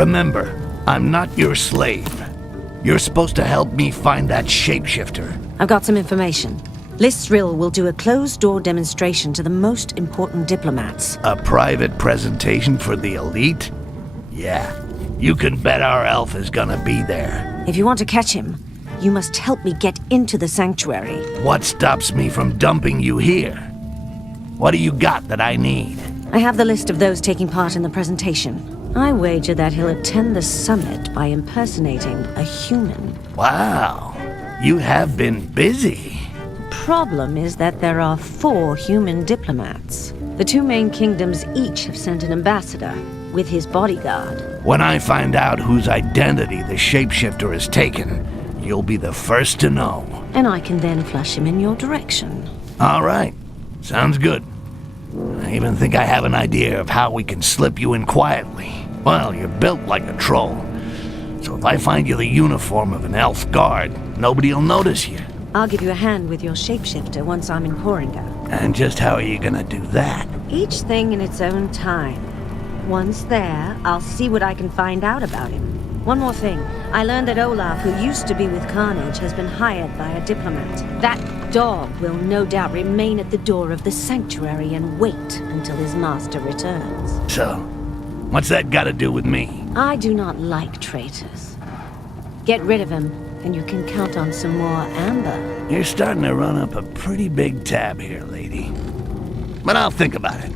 Remember, I'm not your slave. You're supposed to help me find that shapeshifter. I've got some information. Listril will do a closed-door demonstration to the most important diplomats. A private presentation for the elite? Yeah, you can bet our elf is gonna be there. If you want to catch him, you must help me get into the sanctuary. What stops me from dumping you here? What do you got that I need? I have the list of those taking part in the presentation. I wager that he'll attend the summit by impersonating a human. Wow, you have been busy. Problem is that there are 4 human diplomats. The 2 main kingdoms each have sent an ambassador with his bodyguard. When I find out whose identity the shapeshifter has taken, you'll be the first to know. And I can then flush him in your direction. All right, sounds good. I even think I have an idea of how we can slip you in quietly. Well, you're built like a troll. So if I find you the uniform of an elf guard, nobody'll notice you. I'll give you a hand with your shapeshifter once I'm in Koringa. And just how are you gonna do that? Each thing in its own time. Once there, I'll see what I can find out about him. One more thing. I learned that Olaf, who used to be with Carnage, has been hired by a diplomat. That dog will no doubt remain at the door of the sanctuary and wait until his master returns. So, what's that got to do with me? I do not like traitors. Get rid of him, and you can count on some more amber. You're starting to run up a pretty big tab here, lady. But I'll think about it.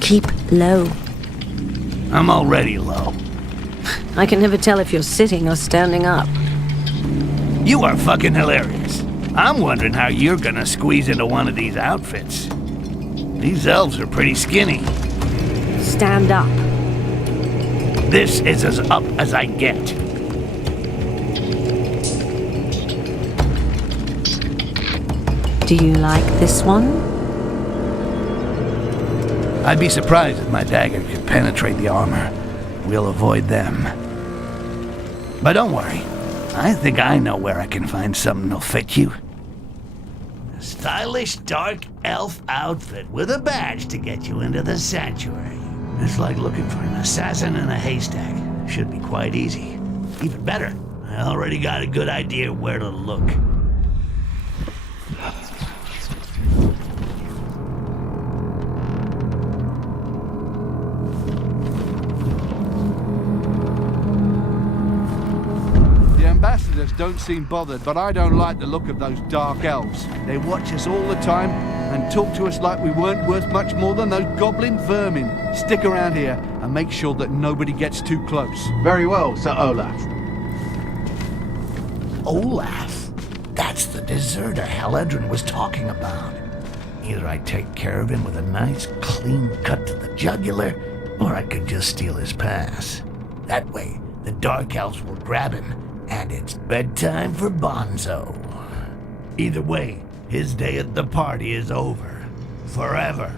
Keep low. I'm already low. I can never tell if you're sitting or standing up. You are fucking hilarious. I'm wondering how you're gonna squeeze into one of these outfits. These elves are pretty skinny. Stand up. This is as up as I get. Do you like this one? I'd be surprised if my dagger could penetrate the armor. We'll avoid them. But don't worry. I think I know where I can find something that'll fit you. A stylish dark elf outfit with a badge to get you into the sanctuary. It's like looking for an assassin in a haystack. Should be quite easy. Even better, I already got a good idea where to look. Ambassadors don't seem bothered, but I don't like the look of those dark elves. They watch us all the time and talk to us like we weren't worth much more than those goblin vermin. Stick around here and make sure that nobody gets too close. Very well, Sir Olaf. Olaf? That's the deserter Haledrin was talking about. Either I take care of him with a nice, clean cut to the jugular, or I could just steal his pass. That way, the Dark Elves will grab him, and it's bedtime for Bonzo. Either way, his day at the party is over. Forever.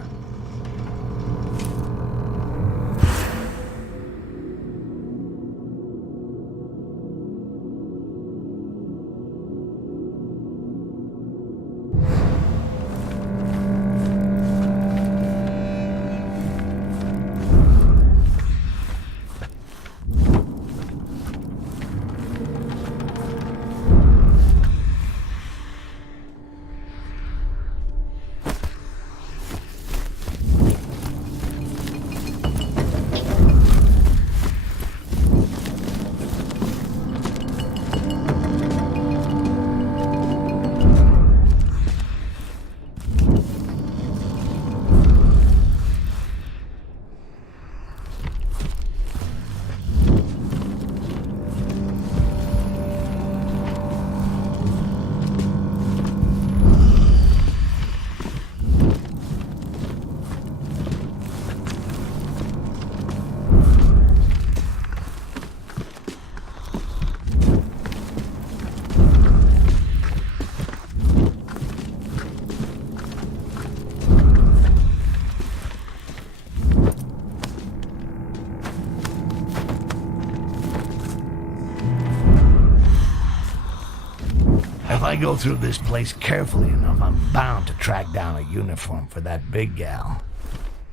I go through this place carefully enough, I'm bound to track down a uniform for that big gal.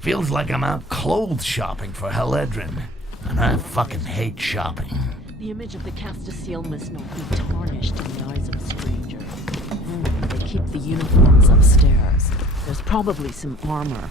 Feels like I'm out clothes shopping for Heledrin, and I fucking hate shopping. The image of the Castile must not be tarnished in the eyes of a stranger. They keep the uniforms upstairs. There's probably some armor.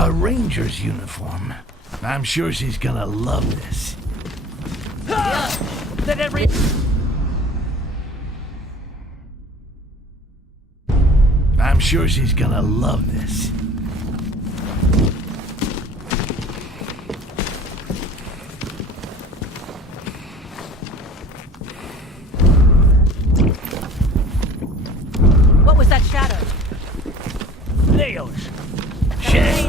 A ranger's uniform. I'm sure she's gonna love this. That every... I'm sure she's gonna love this. What was that shadow? Leos! Shit!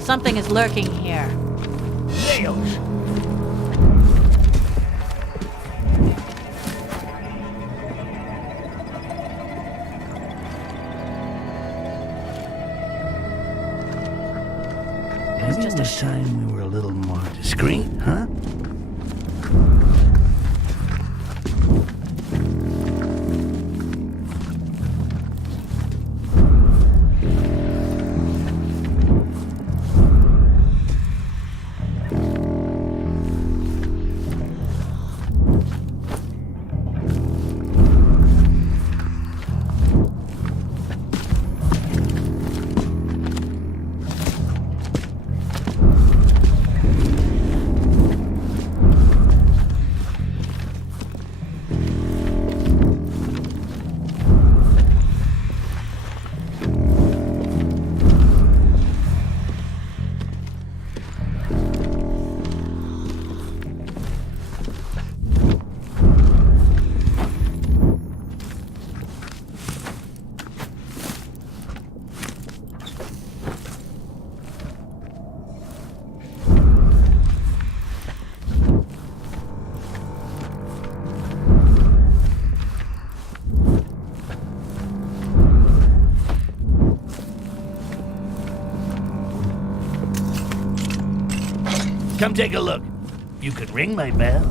Something is lurking here. Leos! Maybe just it was time we were a little more discreet, huh? Come take a look. You could ring my bell.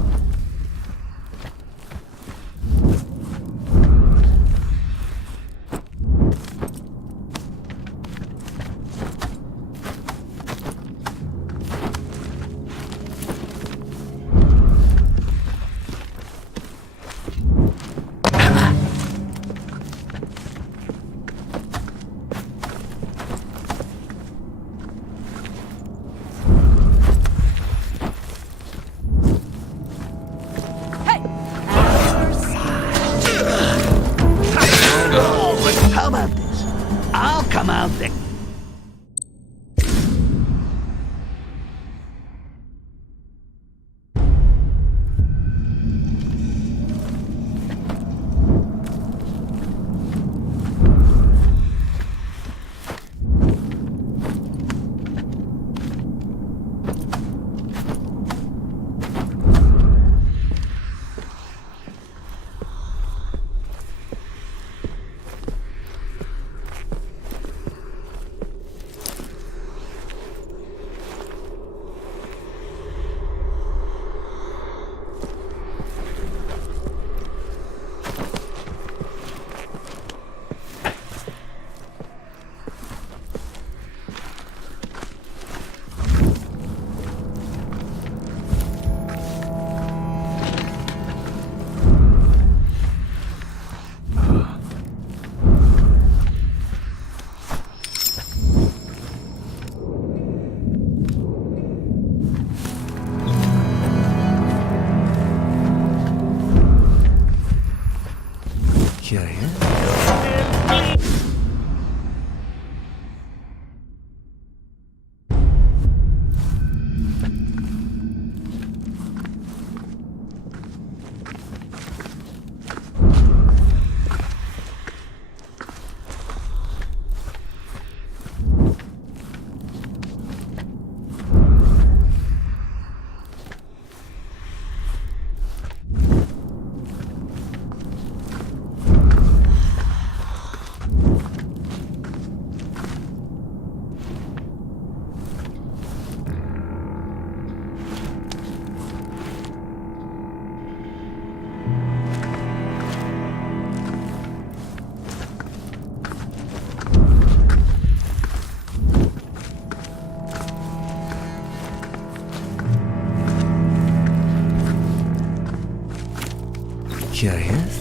Curious?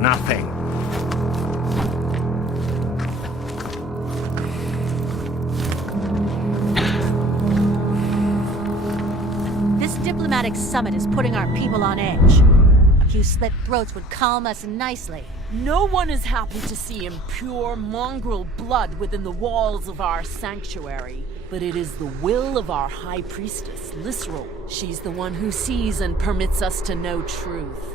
Nothing. This diplomatic summit is putting our people on edge. A few slit throats would calm us nicely. No one is happy to see impure mongrel blood within the walls of our sanctuary. But it is the will of our High Priestess, Lysrol. She's the one who sees and permits us to know truth.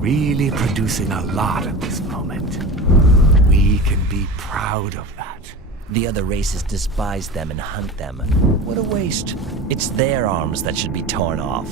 Really producing a lot at this moment. We can be proud of that. The other races despise them and hunt them. What a waste. It's their arms that should be torn off.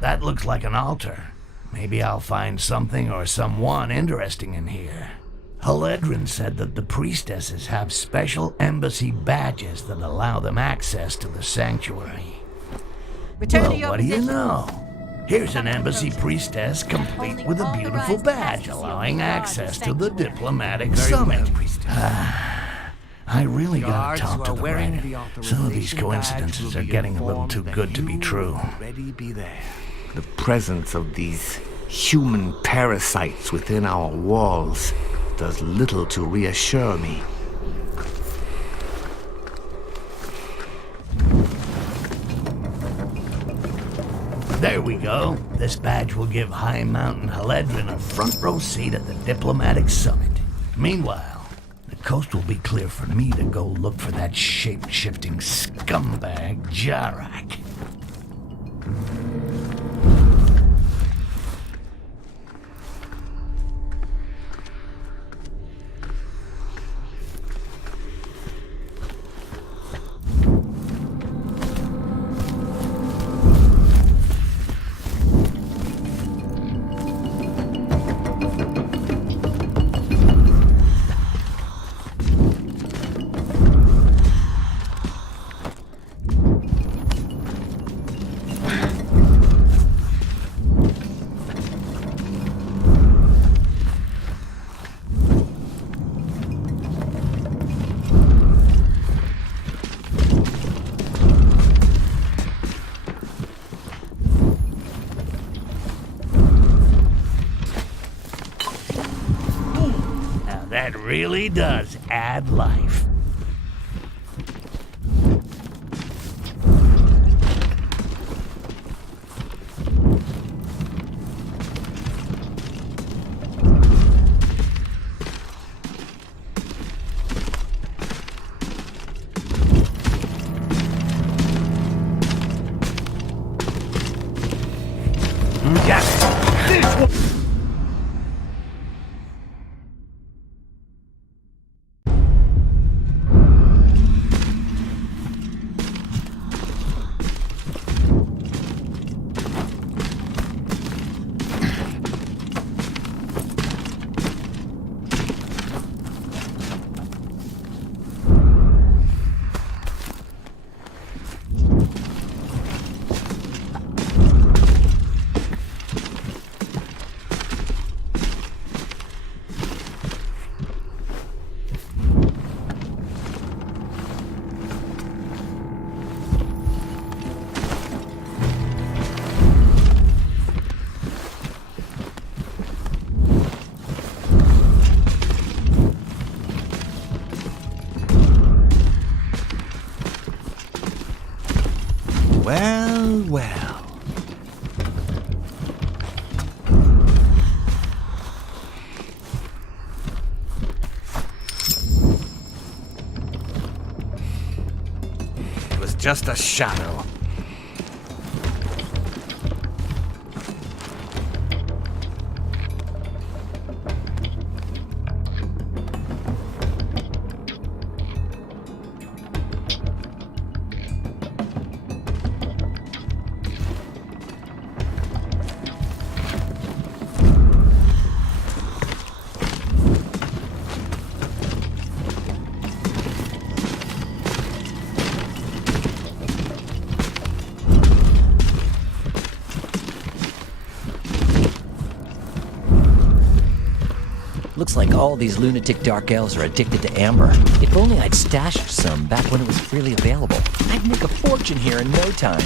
That looks like an altar. Maybe I'll find something or someone interesting in here. Haledrin said that the priestesses have special embassy badges that allow them access to the sanctuary. Return Well, to your what do you position. know? Here's an embassy priestess complete with a beautiful badge allowing access to the diplomatic summit. I really gotta talk to the writer. Some of these coincidences are getting a little too good to be true. Already be there. The presence of these human parasites within our walls does little to reassure me. There we go. This badge will give High Mountain Haledrin a front row seat at the diplomatic summit. Meanwhile, the coast will be clear for me to go look for that shape-shifting scumbag, Jarak. really does add life. Well, well. It was just a shadow. Looks like all these lunatic dark elves are addicted to amber. If only I'd stashed some back when it was freely available. I'd make a fortune here in no time.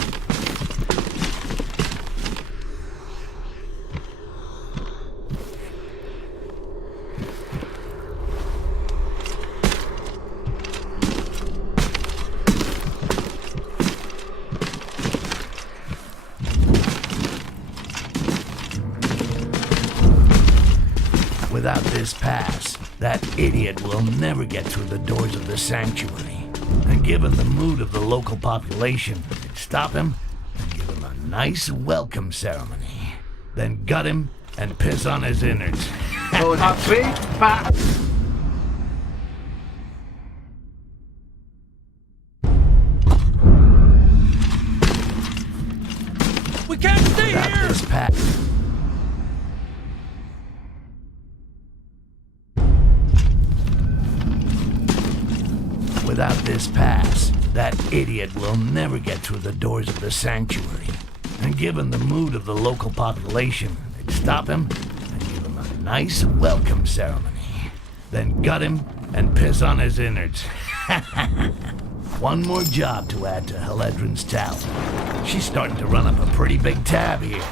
Without this pass, that idiot will never get through the doors of the sanctuary. And given the mood of the local population, stop him and give him a nice welcome ceremony. Then gut him and piss on his innards. We can't stay Without here! this pass. Without this pass, that idiot will never get through the doors of the sanctuary. And given the mood of the local population, stop him and give him a nice welcome ceremony. Then gut him and piss on his innards. One more job to add to Heledrin's tally. She's starting to run up a pretty big tab here.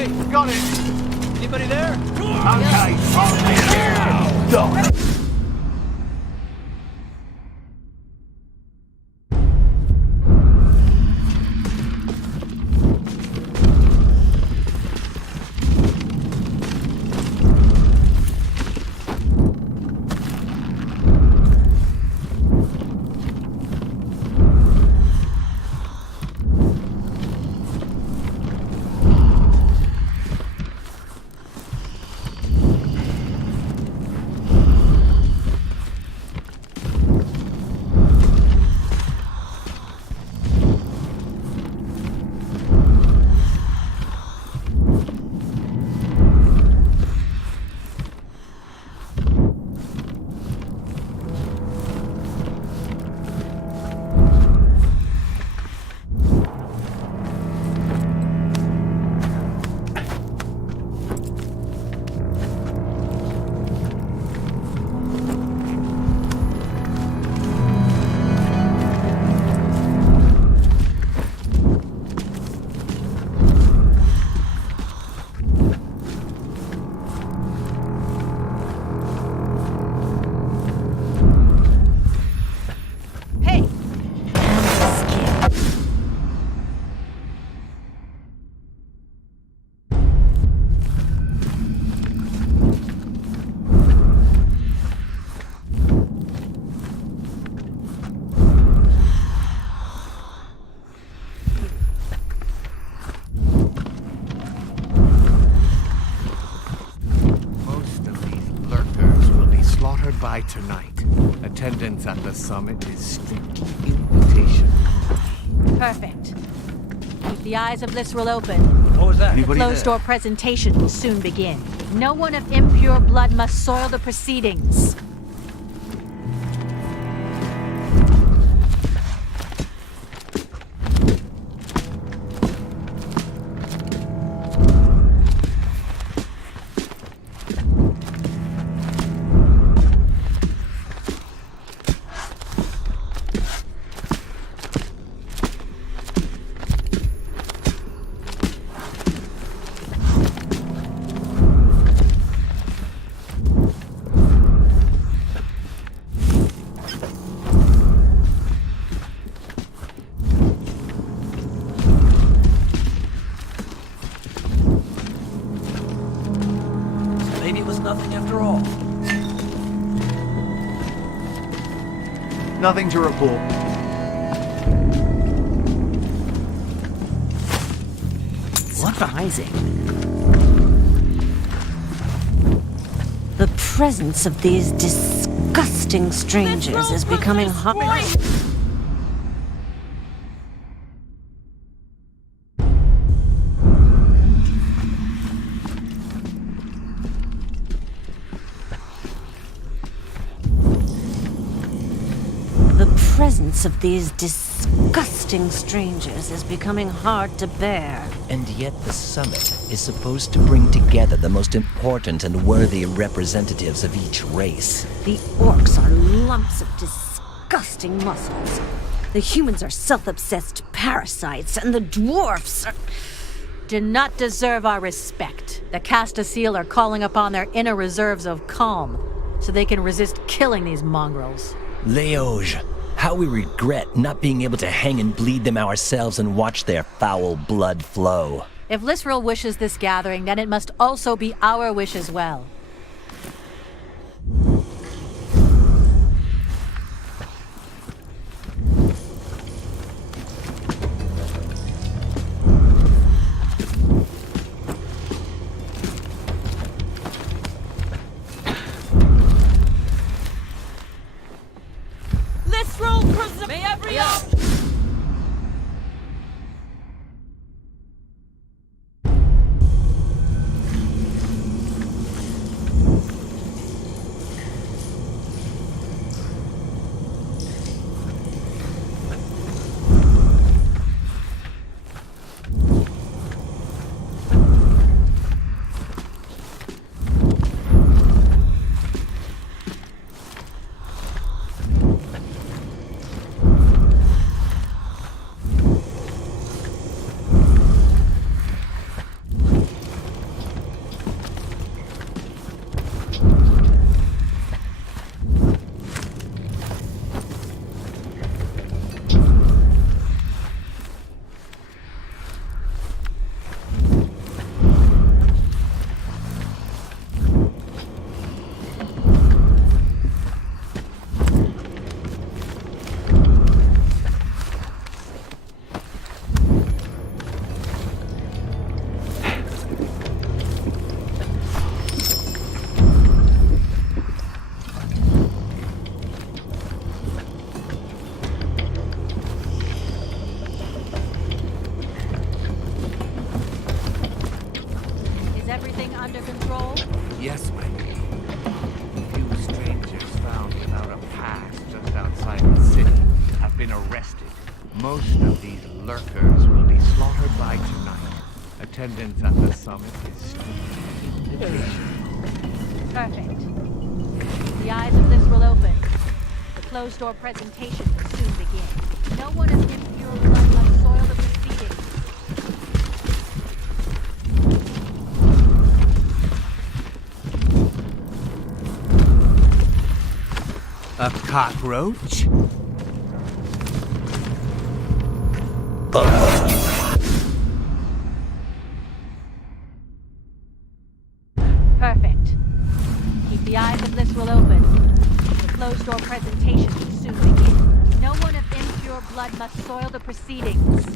Hey, got it. Anybody there? Okay, I'll take care. By tonight. Attendance at the summit is strictly invitation. Perfect. Keep the eyes of Lysrel open. What was that? The closed door presentation will soon begin. No one of impure blood must soil the proceedings. Nothing after all. Nothing to report. Surprising. The presence of these disgusting strangers is becoming hot. The presence of these disgusting strangers is becoming hard to bear. And yet the summit is supposed to bring together the most important and worthy representatives of each race. The orcs are lumps of disgusting muscles. The humans are self-obsessed parasites, and the dwarfs are... Do not deserve our respect. The Castaseal are calling upon their inner reserves of calm, so they can resist killing these mongrels. Leoge, how we regret not being able to hang and bleed them ourselves and watch their foul blood flow. If Lysrel wishes this gathering, then it must also be our wish as well. May every up! under control? Yes, ma'am. Few strangers found without a pass just outside the city have been arrested. Most of these lurkers will be slaughtered by tonight. Attendance at the summit is strictly invitation. Perfect. The eyes of this will open. The closed-door presentation will soon begin. No one of impure blood must soil the proceedings. A cockroach? Perfect. Keep the eyes of this will open. The closed-door presentation will soon begin. No one of impure blood must soil the proceedings.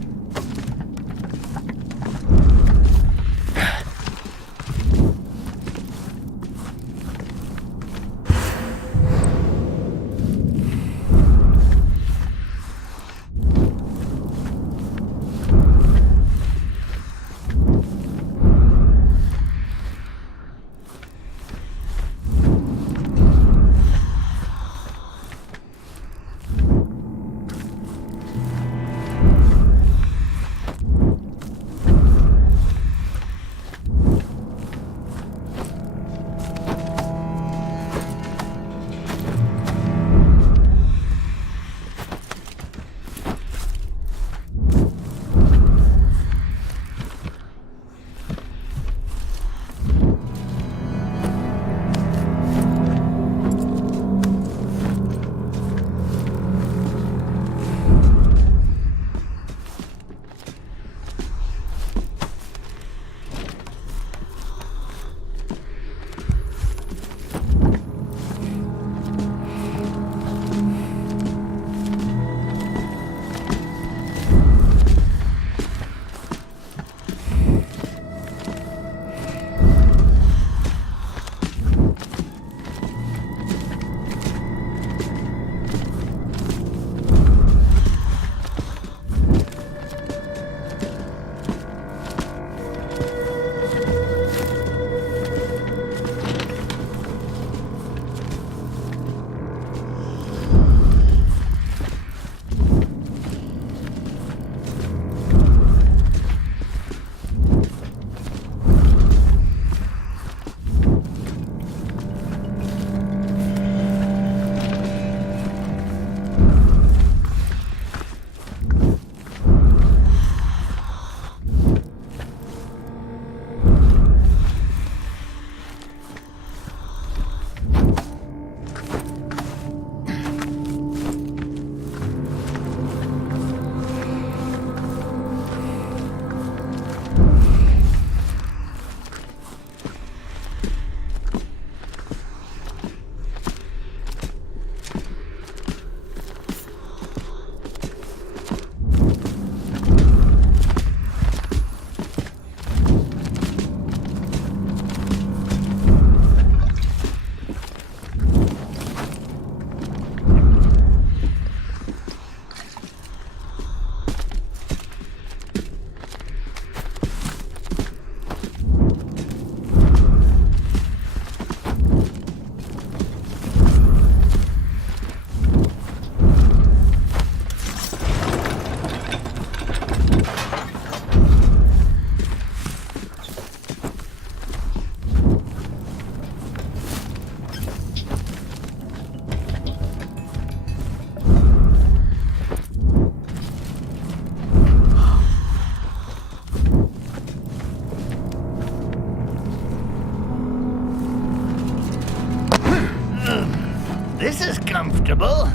This is comfortable.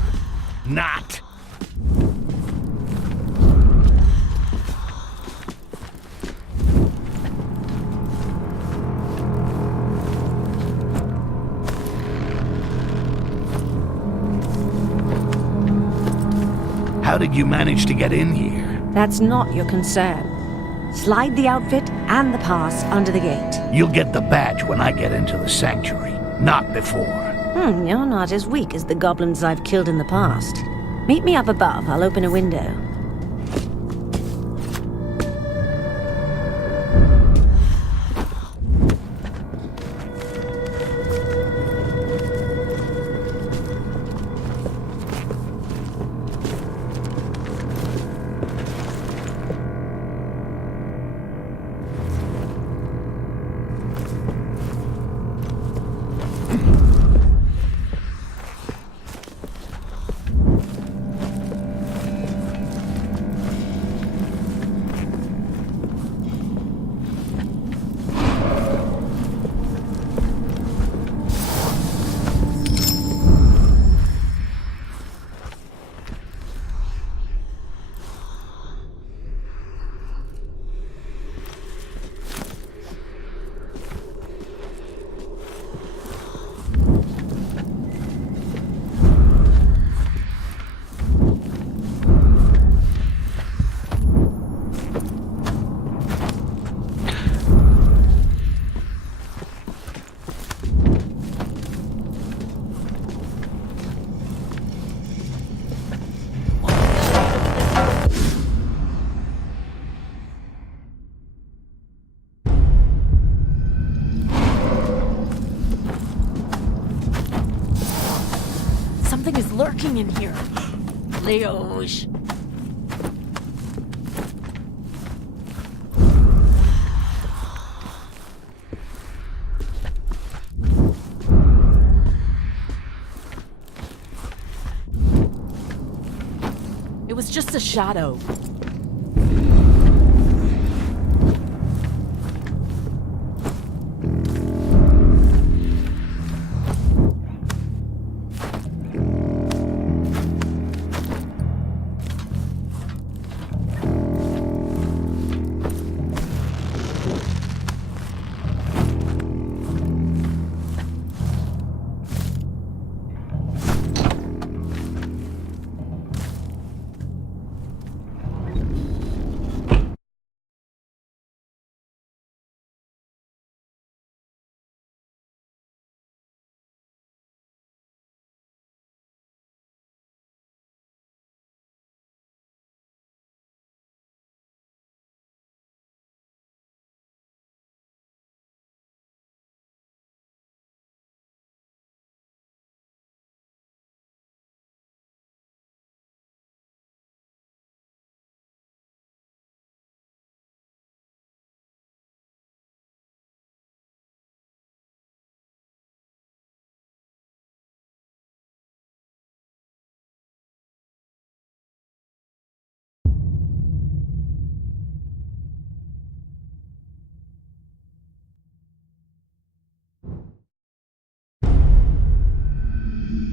Not. How did you manage to get in here? That's not your concern. Slide the outfit and the pass under the gate. You'll get the badge when I get into the sanctuary, not before. You're not as weak as the goblins I've killed in the past. Meet me up above. I'll open a window. lurking in here. Leosh. It was just a shadow.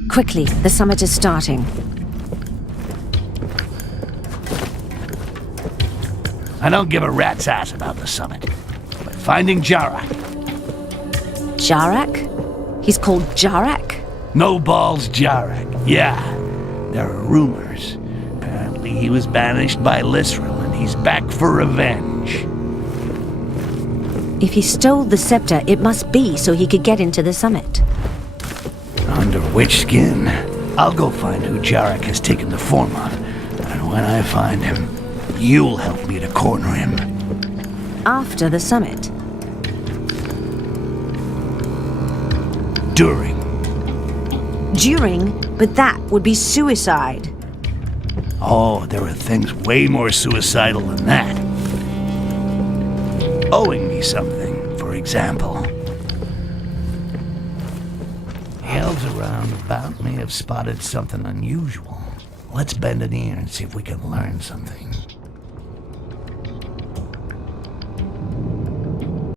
Quickly, the summit is starting. I don't give a rat's ass about the summit. But finding Jarak. Jarak? He's called Jarak? No balls Jarak. Yeah. There are rumors. Apparently he was banished by Lysrel and he's back for revenge. If he stole the scepter, it must be so he could get into the summit. Under which skin? I'll go find who Jarak has taken the form of. And when I find him, you'll help me to corner him. After the summit? During. During? But that would be suicide. Oh, there are things way more suicidal than that. Owing me something, for example. The elves around about may have spotted something unusual. Let's bend an ear and see if we can learn something.